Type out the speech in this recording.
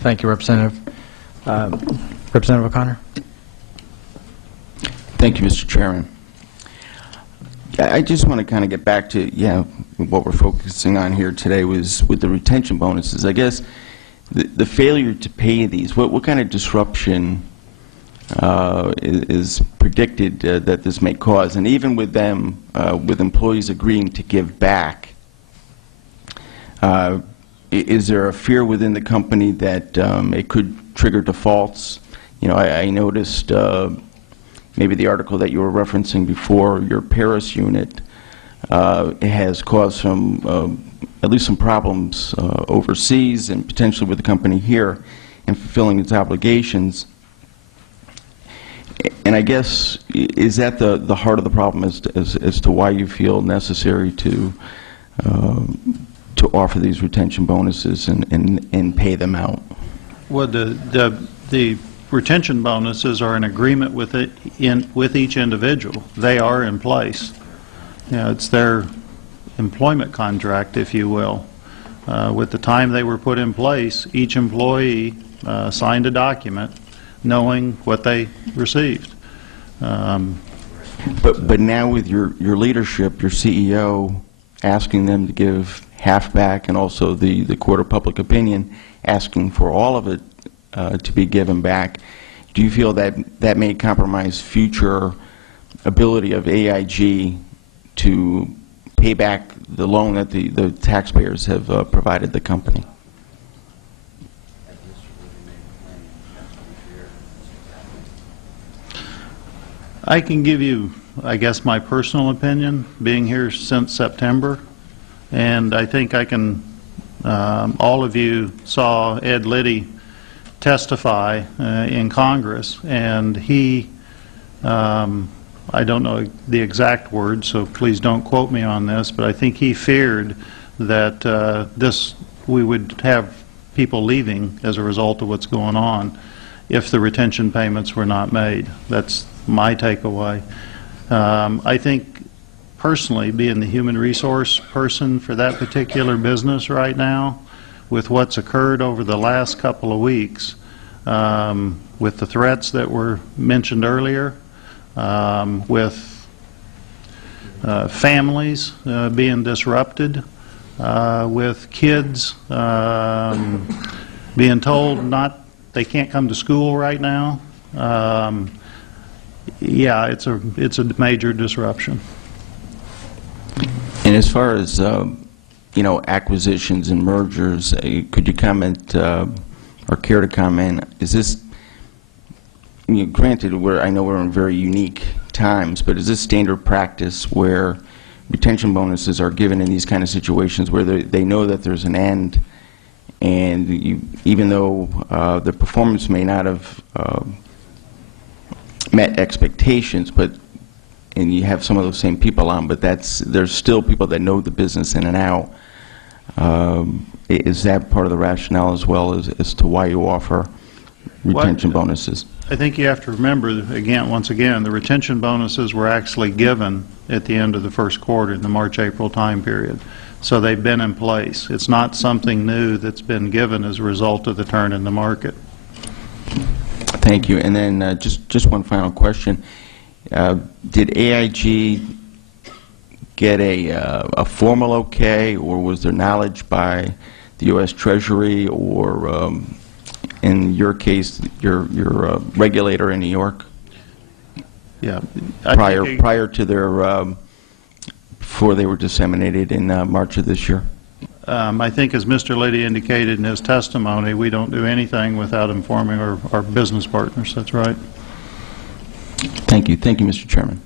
Thank you, Representative. Representative O'Connor. Thank you, Mr. Chairman. I just want to kind of get back to, what we're focusing on here today was with the retention bonuses. I guess the failure to pay these, what kind of disruption is predicted that this may cause? And even with them, with employees agreeing to give back, is there a fear within the company that it could trigger defaults? I noticed maybe the article that you were referencing before, your Paris unit, it has caused at least some problems overseas and potentially with the company here in fulfilling its obligations. And I guess, is that the heart of the problem as to why you feel necessary to offer these retention bonuses and pay them out? Well, the retention bonuses are an agreement with each individual. They are in place. It's their employment contract, if you will. With the time they were put in place, each employee signed a document knowing what they received. But now with your leadership, your CEO asking them to give half back, and also the court of public opinion asking for all of it to be given back, do you feel that that may compromise future ability of AIG to pay back the loan that the taxpayers have provided the company? I can give you, I guess, my personal opinion, being here since September, and I think I can, all of you saw Ed Liddy testify in Congress, and he, I don't know the exact words, so please don't quote me on this, but I think he feared that we would have people leaving as a result of what's going on if the retention payments were not made. That's my takeaway. I think personally, being the human resource person for that particular business right now, with what's occurred over the last couple of weeks, with the threats that were mentioned earlier, with families being disrupted, with kids being told they can't come to school right now. Yeah, it's a major disruption. And as far as acquisitions and mergers, could you comment or care to comment? Is this, granted, I know we're in very unique times, but is this standard practice where retention bonuses are given in these kind of situations where they know that there's an end, and even though the performance may not have met expectations, and you have some of those same people on, but there's still people that know the business in and out. Is that part of the rationale as well as to why you offer retention bonuses? I think you have to remember, once again, the retention bonuses were actually given at the end of the first quarter in the March-April time period. So they've been in place. It's not something new that's been given as a result of the turn in the market. Thank you. And then just one final question. Did AIG get a formal okay, or was there knowledge by the U.S. Treasury, or in your case, your regulator in New York? Yeah. Prior to their before they were disseminated in March of this year? I think, as Mr. Liddy indicated in his testimony, we don't do anything without informing our business partners. That's right. Thank you. Thank you, Mr. Chairman.